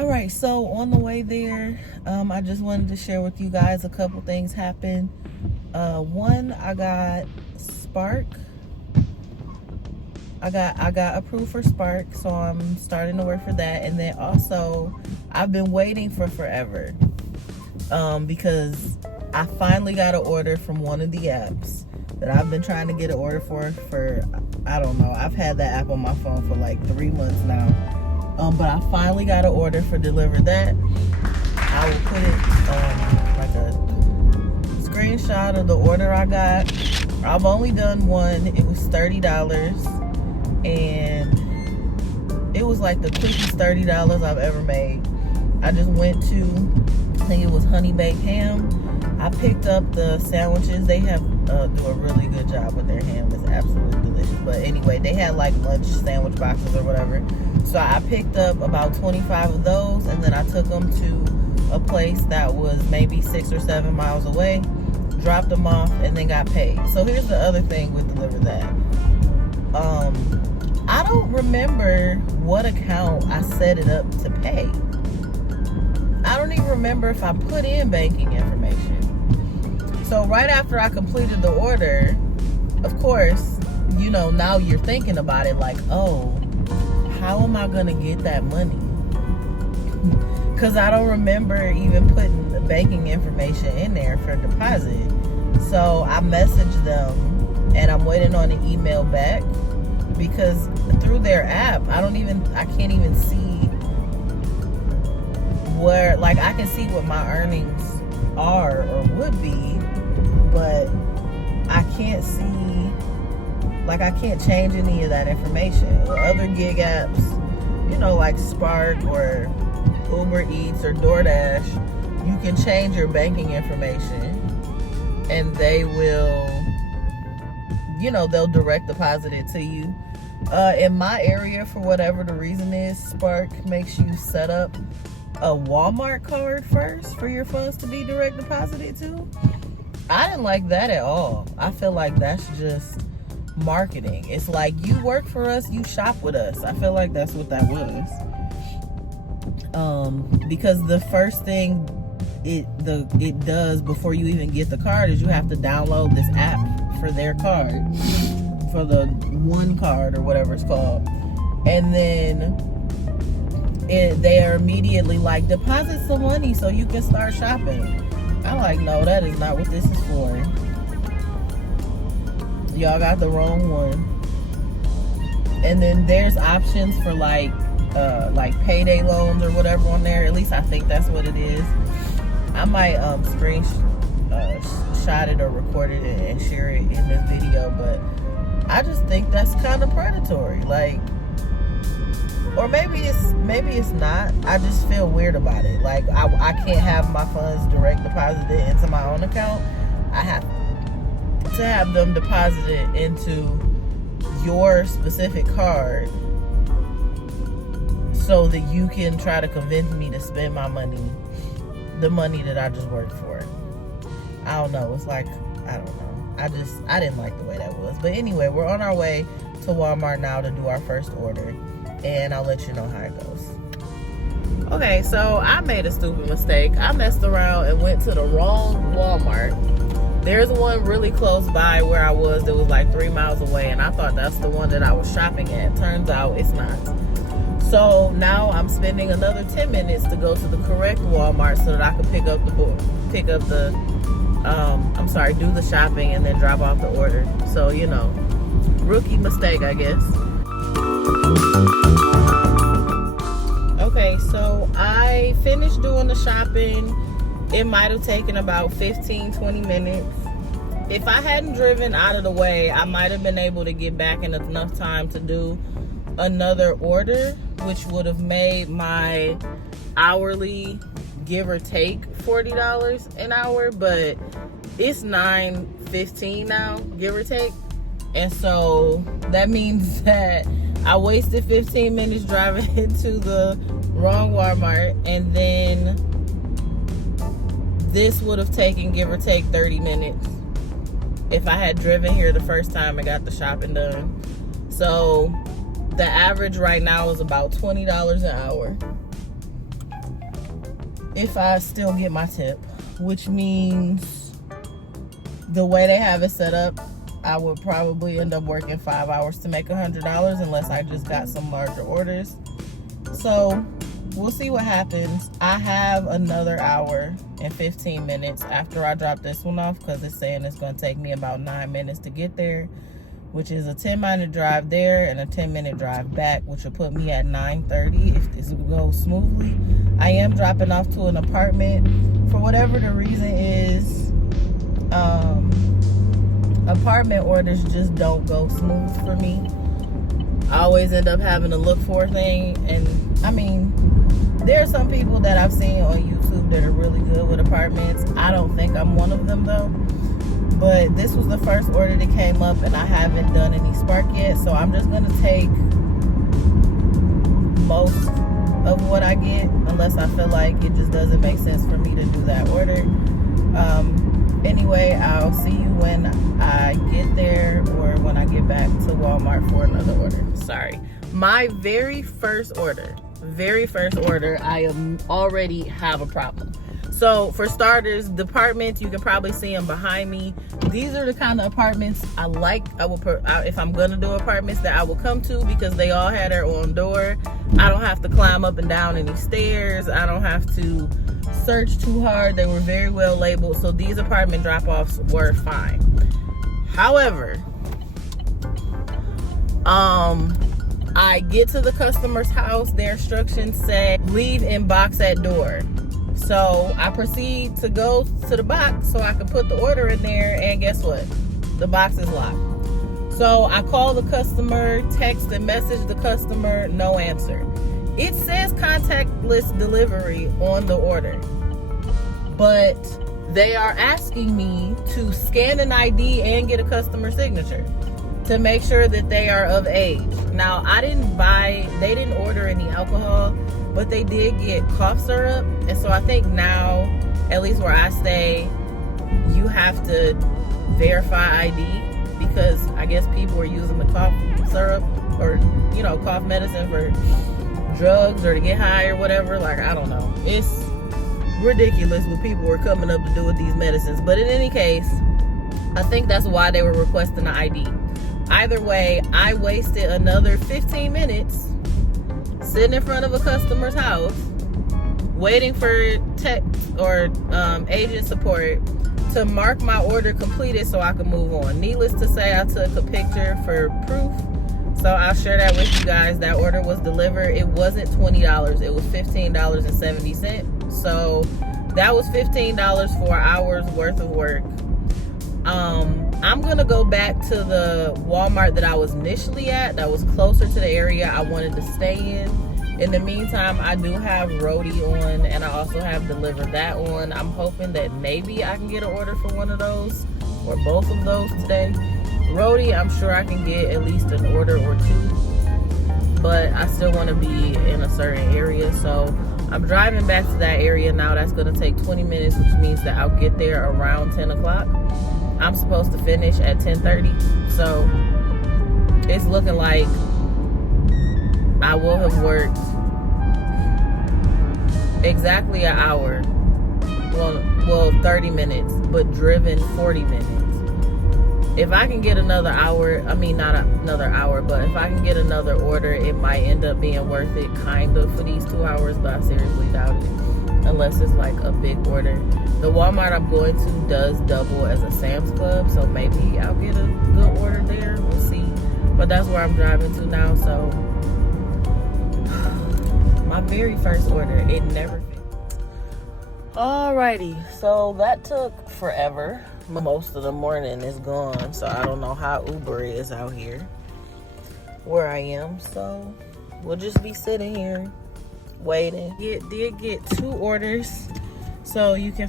All right, so on the way there, I just wanted to share with you guys a couple things happened. One, I got Spark. I got approved for Spark, so I'm starting to work for that. And then also, I've been waiting for forever because I finally got an order from one of the apps that I've been trying to get an order for I don't know. I've had that app on my phone for like 3 months now. But I finally got an order for Deliver That. I will put it like a screenshot of the order I got. I've only done one. It was $30, and it was like the quickest $30 I've ever made. I just went to, I think it was honey baked ham. I picked up the sandwiches. They have do a really good job with their ham. It's absolutely delicious. But anyway, they had like lunch sandwich boxes or whatever. So I picked up about 25 of those, and then I took them to a place that was maybe 6 or 7 miles away, dropped them off, and then got paid. So here's the other thing with Deliver That. I don't remember what account I set it up to pay. I don't even remember if I put in banking information. So right after I completed the order, of course, you know, now you're thinking about it like, oh, how am I gonna get that money? Because I don't remember even putting the banking information in there for deposit. So I messaged them, and I'm waiting on an email back, because through their app, I can't even see where, like, I can see what my earnings are or would be, but I can't see, like, I can't change any of that information. With other gig apps, you know, like Spark or Uber Eats or DoorDash, you can change your banking information, and they will, you know, they'll direct deposit it to you. In my area, for whatever the reason is, Spark makes you set up a Walmart card first for your funds to be direct deposited to. I didn't like that at all. I feel like that's just marketing. It's like, you work for us, you shop with us. I feel like that's what that was. Because the first thing it does before you even get the card is you have to download this app for their card, for the one card or whatever it's called, and then they are immediately like, deposit some money so you can start shopping. I'm like, no, that is not what this is for. Y'all got the wrong one. And then there's options for like payday loans or whatever on there. At least I think that's what it is. I might shot it or record it and share it in this video, but I just think that's kind of predatory. Like, or maybe it's not. I just feel weird about it. Like, I can't have my funds direct deposited into my own account. I have to have them deposited into your specific card so that you can try to convince me to spend my money, the money that I just worked for. I don't know. It's like, I don't know. I didn't like the way that was. But anyway, we're on our way to Walmart now to do our first order, and I'll let you know how it goes. Okay, so I made a stupid mistake. I messed around and went to the wrong Walmart. There's one really close by where I was that was like 3 miles away, and I thought that's the one that I was shopping at. Turns out it's not. So now I'm spending another 10 minutes to go to the correct Walmart so that I can do the shopping and then drop off the order. So, you know, rookie mistake, I guess. Okay, so I finished doing the shopping. It might have taken about 15-20 minutes. If I hadn't driven out of the way, I might have been able to get back in enough time to do another order, which would have made my hourly, give or take, $40 an hour. But it's $9.15 now, give or take. And so that means that I wasted 15 minutes driving into the wrong Walmart, and then this would have taken, give or take, 30 minutes if I had driven here the first time and got the shopping done. So the average right now is about $20 an hour. if I still get my tip, which means the way they have it set up, I would probably end up working 5 hours to make $100 unless I just got some larger orders. So we'll see what happens. I have another hour and 15 minutes after I drop this one off, because it's saying it's going to take me about 9 minutes to get there, which is a 10-minute drive there and a 10-minute drive back, which will put me at 9:30 if this goes smoothly. I am dropping off to an apartment. For whatever the reason is, apartment orders just don't go smooth for me. I always end up having to look for a thing, and I mean, there are some people that I've seen on YouTube that are really good with apartments. I don't think I'm one of them though. But this was the first order that came up, and I haven't done any Spark yet, so I'm just gonna take most of what I get, unless I feel like it just doesn't make sense for me to do that order. Anyway, I'll see you when I get there or when I get back to Walmart for another order. Sorry. My very first order, I already have a problem. So for starters, the apartments, you can probably see them behind me. These are the kind of apartments I like. If I'm gonna do apartments, that I will come to, because they all had their own door. I don't have to climb up and down any stairs. I don't have to search too hard. They were very well labeled, so these apartment drop-offs were fine. However, I get to the customer's house. Their instructions say leave in box at door. So I proceed to go to the box so I can put the order in there, and guess what? The box is locked. So I call the customer, text and message the customer, no answer. It says contactless delivery on the order, but they are asking me to scan an ID and get a customer signature to make sure that they are of age. Now, they didn't order any alcohol, but they did get cough syrup. And so I think now, at least where I stay, you have to verify ID, because I guess people are using the cough syrup or, cough medicine for drugs or to get high or whatever. Like, I don't know. It's ridiculous what people were coming up to do with these medicines. But in any case, I think that's why they were requesting the ID. Either way, I wasted another 15 minutes sitting in front of a customer's house waiting for tech or agent support to mark my order completed so I can move on. Needless to say, I took a picture for proof, so I'll share that with you guys. That order was delivered. It wasn't $20, it was $15.70. So that was $15 for an hour's worth of work. I'm gonna go back to the Walmart that I was initially at, that was closer to the area I wanted to stay in. In the meantime, I do have Roadie on, and I also have Deliver That on. I'm hoping that maybe I can get an order for one of those or both of those today. Roadie, I'm sure I can get at least an order or two, but I still want to be in a certain area, so I'm driving back to that area now. That's going to take 20 minutes, which means that I'll get there around 10 o'clock. I'm supposed to finish at 10:30, so it's looking like I will have worked exactly an hour. Well, 30 minutes, but driven 40 minutes. If I can get another hour, not another hour, but if I can get another order, it might end up being worth it kind of for these 2 hours, but I seriously doubt it, unless it's like a big order. The Walmart I'm going to does double as a Sam's Club, so maybe I'll get a good order there. We'll see. But that's where I'm driving to now, so my very first order, it never fit. Alrighty, so that took forever. Most of the morning is gone, so I don't know how Uber is out here where I am, so we'll just be sitting here waiting. Did get 2 orders, so you can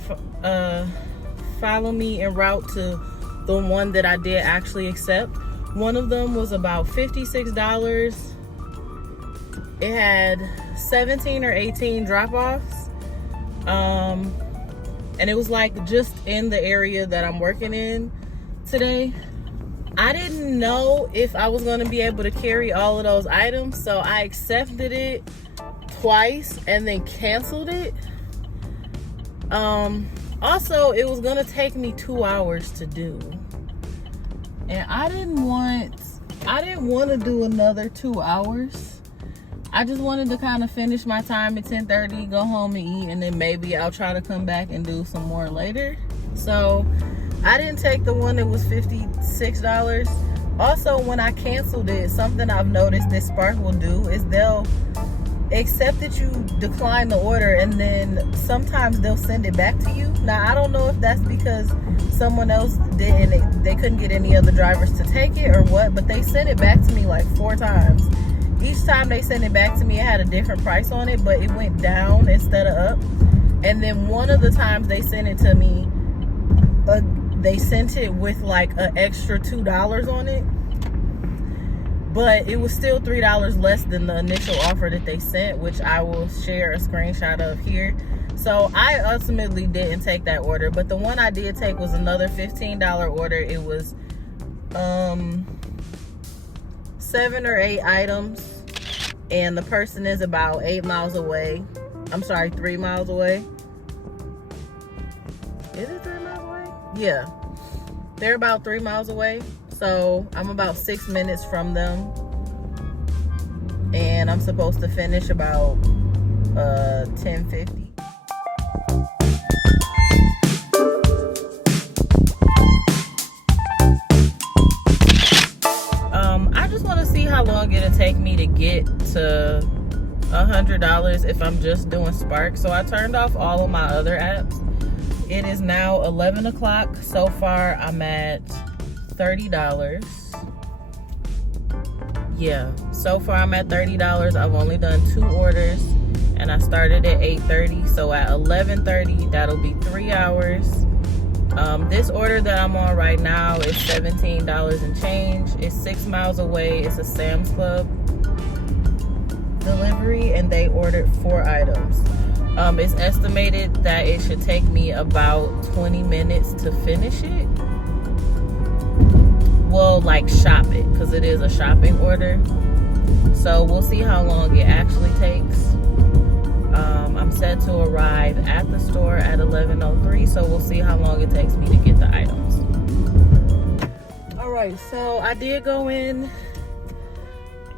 follow me en route to the one that I did actually accept. One of them was about $56. It had 17 or 18 drop-offs, and it was like just in the area that I'm working in today. I didn't know if I was going to be able to carry all of those items, so I accepted it twice and then canceled it. Also, it was gonna take me 2 hours to do, and I didn't want to do another 2 hours. I just wanted to kind of finish my time at 10:30, go home and eat, and then maybe I'll try to come back and do some more later. So I didn't take the one that was $56. Also, when I canceled it, something I've noticed that Spark will do is they'll accept that you decline the order, and then sometimes they'll send it back to you. Now, I don't know if that's because someone else didn't, they couldn't get any other drivers to take it or what, but they sent it back to me like 4 times. Each time they sent it back to me, it had a different price on it, but it went down instead of up. And then one of the times they sent it to me, they sent it with like an extra $2 on it, but it was still $3 less than the initial offer that they sent, which I will share a screenshot of here. So I ultimately didn't take that order, but the one I did take was another $15 order. It was 7 or 8 items, and the person is about 8 miles away. I'm sorry, 3 miles away. Is it 3 miles away? Yeah, they're about 3 miles away. So I'm about 6 minutes from them, and I'm supposed to finish about 10:50. I just want to see how long it'll take me to get to $100 if I'm just doing Spark. So I turned off all of my other apps. It is now 11 o'clock. So far I'm at $30. Yeah, so far I'm at $30. I've only done 2 orders, and I started at 8:30. So at 11:30, that'll be 3 hours. This order that I'm on right now is $17 and change. It's 6 miles away. It's a Sam's Club delivery, and they ordered 4 items. It's estimated that it should take me about 20 minutes to finish it. Well, like shop it, because it is a shopping order. So we'll see how long it actually takes. I'm set to arrive at the store at 11:03, so we'll see how long it takes me to get the items. Alright, so I did go in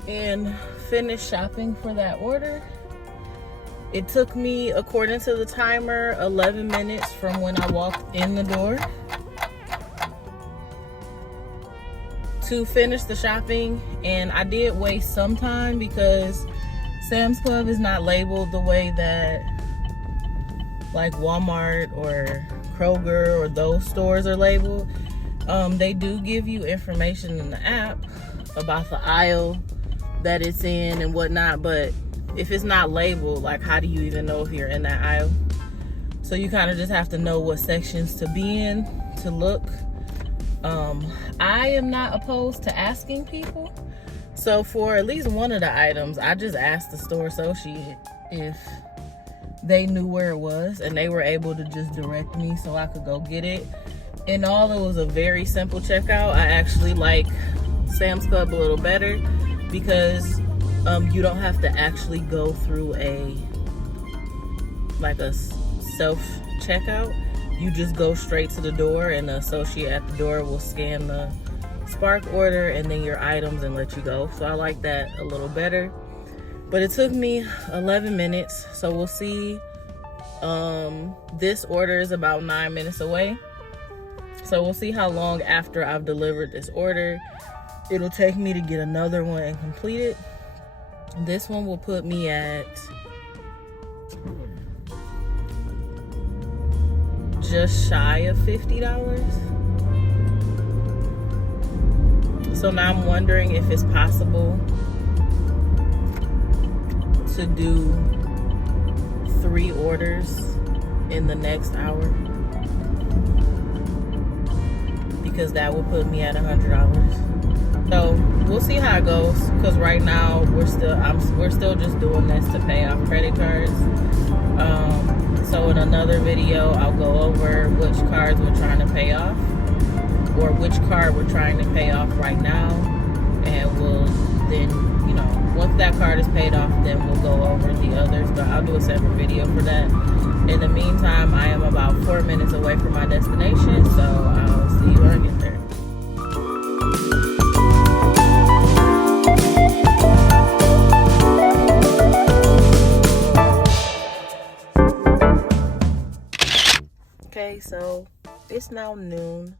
and finish shopping for that order. It took me, according to the timer, 11 minutes from when I walked in the door to finish the shopping, and I did waste some time because Sam's Club is not labeled the way that like Walmart or Kroger or those stores are labeled. They do give you information in the app about the aisle that it's in and whatnot, but if it's not labeled, like, how do you even know if you're in that aisle? So you kind of just have to know what sections to be in to look. I am not opposed to asking people. So for at least one of the items, I just asked the store associate if they knew where it was, and they were able to just direct me so I could go get it. And all, it was a very simple checkout. I actually like Sam's Club a little better because you don't have to actually go through a self checkout. You just go straight to the door, and the associate at the door will scan the Spark order and then your items and let you go. So I like that a little better. But it took me 11 minutes, so we'll see. This order is about 9 minutes away. So we'll see how long after I've delivered this order it'll take me to get another one and complete it. This one will put me at just shy of $50. So now I'm wondering if it's possible to do 3 orders in the next hour, because that will put me at $100. So we'll see how it goes, because right now we're still just doing this to pay off credit cards. So in another video I'll go over which cards we're trying to pay off, or which card we're trying to pay off right now, and we'll then, you know, once that card is paid off, then we'll go over the others. But I'll do a separate video for that. In the meantime, I am about 4 minutes away from my destination, so I'll see you when I get there. Okay, so it's now noon,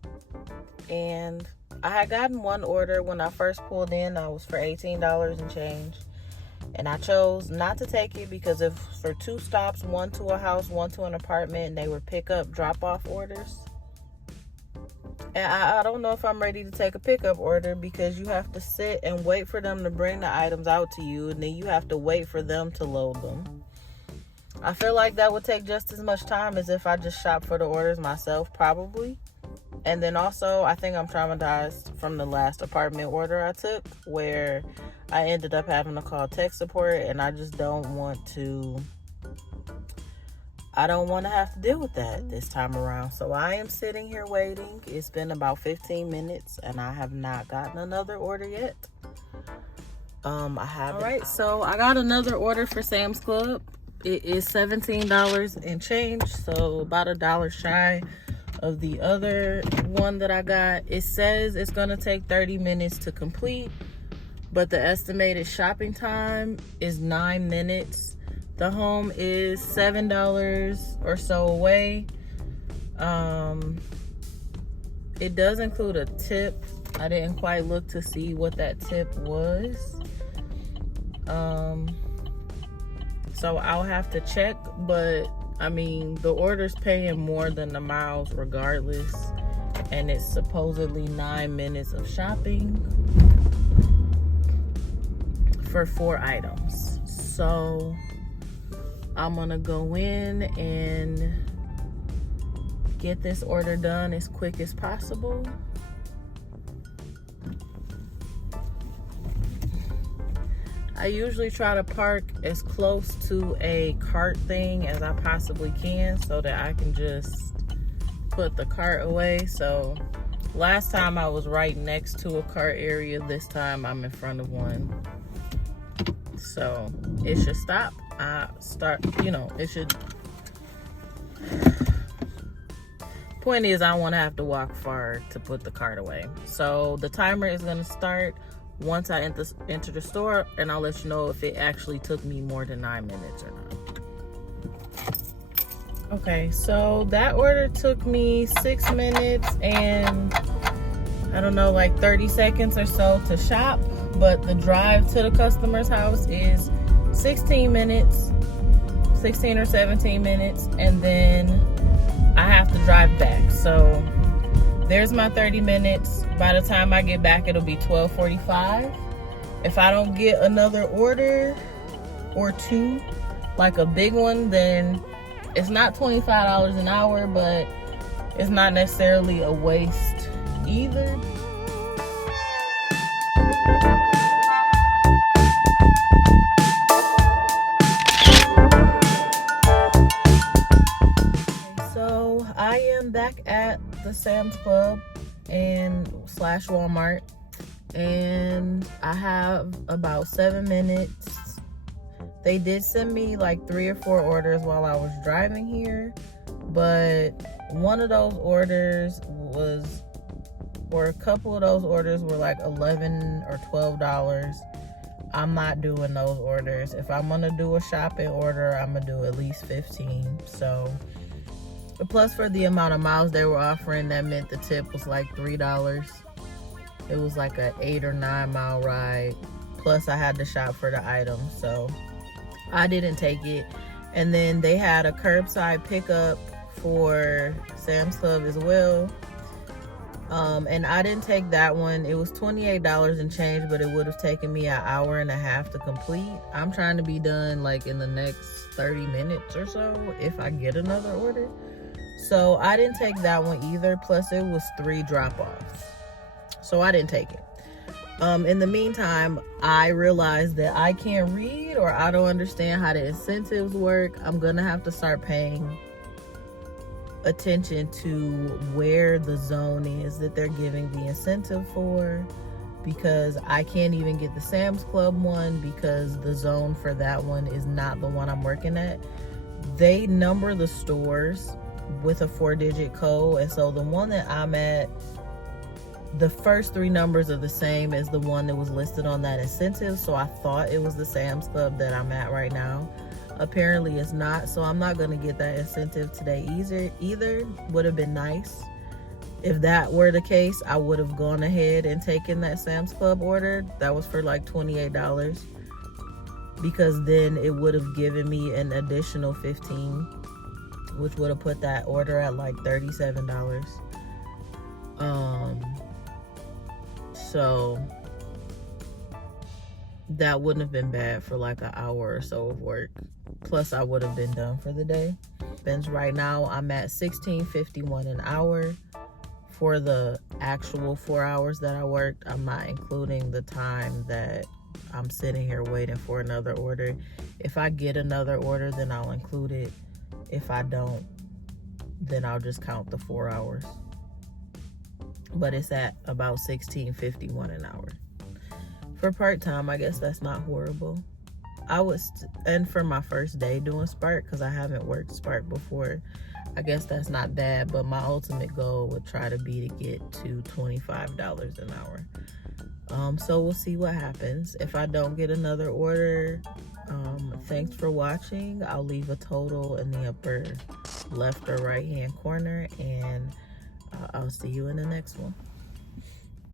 and I had gotten one order when I first pulled in. I was for $18 and change, and I chose not to take it because if for 2 stops, one to a house, one to an apartment, and they were pickup drop-off orders. And I don't know if I'm ready to take a pickup order because you have to sit and wait for them to bring the items out to you, and then you have to wait for them to load them. I feel like that would take just as much time as if I just shop for the orders myself, probably. And then also, I think I'm traumatized from the last apartment order I took, where I ended up having to call tech support, and I just don't want to have to deal with that this time around. So I am sitting here waiting. It's been about 15 minutes, and I have not gotten another order yet. I haven't. All right, so I got another order for Sam's Club. It is $17 and change, so about $1 shy of the other one that I got. It says it's gonna take 30 minutes to complete, but the estimated shopping time is 9 minutes. The home is $7 or so away. It does include a tip. I didn't quite look to see what that tip was. So I'll have to check, but I mean, the order's paying more than the miles regardless, and it's supposedly 9 minutes of shopping for 4 items. So I'm gonna go in and get this order done as quick as possible. I usually try to park as close to a cart thing as I possibly can so that I can just put the cart away. So last time I was right next to a cart area. This time I'm in front of one. So it should stop. It should. Point is, I don't want to have to walk far to put the cart away. So the timer is going to start once I enter the store, and I'll let you know if it actually took me more than 9 minutes or not. Okay, so that order took me 6 minutes and I don't know, like 30 seconds or so to shop, but the drive to the customer's house is 16 or 17 minutes, and then I have to drive back. So there's my 30 minutes. By the time I get back, it'll be 12:45. If I don't get another order or 2, like a big one, then it's not $25 an hour, but it's not necessarily a waste either. So I am back at the Sam's Club and / Walmart, and I have about 7 minutes. They did send me like 3 or 4 orders while I was driving here, but one of those orders a couple of those orders were like $11 or $12. I'm not doing those orders. If I'm gonna do a shopping order, I'm gonna do at least 15. So plus, for the amount of miles they were offering, that meant the tip was like $3. It was like a 8 or 9 mile ride. Plus, I had to shop for the items, so I didn't take it. And then they had a curbside pickup for Sam's Club as well. And I didn't take that one. It was $28 and change, but it would have taken me an hour and a half to complete. I'm trying to be done like in the next 30 minutes or so if I get another order. So I didn't take that one either. Plus it was 3 drop-offs. So I didn't take it. In the meantime, I realized that I can't read, or I don't understand how the incentives work. I'm gonna have to start paying attention to where the zone is that they're giving the incentive for, because I can't even get the Sam's Club one because the zone for that one is not the one I'm working at. they number the stores with a 4-digit code, and so the one that I'm at, the first 3 numbers are the same as the one that was listed on that incentive, so I thought it was the Sam's Club that I'm at right now. Apparently it's not, so I'm not going to get that incentive today either. Would have been nice if that were the case. I would have gone ahead and taken that Sam's Club order. That was for like $28, because then it would have given me an additional $15, which would have put that order at like $37. So that wouldn't have been bad for like an hour or so of work. Plus I would have been done for the day. Right now I'm at $16.51 an hour for the actual 4 hours that I worked. I'm not including the time that I'm sitting here waiting for another order. If I get another order, then I'll include it. If I don't, then I'll just count the 4 hours. But it's at about $16.51 an hour. For part-time, I guess that's not horrible. And for my first day doing Spark, because I haven't worked Spark before, I guess that's not bad, but my ultimate goal would try to be to get to $25 an hour. So we'll see what happens. If I don't get another order, thanks for watching. I'll leave a total in the upper left or right hand corner, and I'll see you in the next one.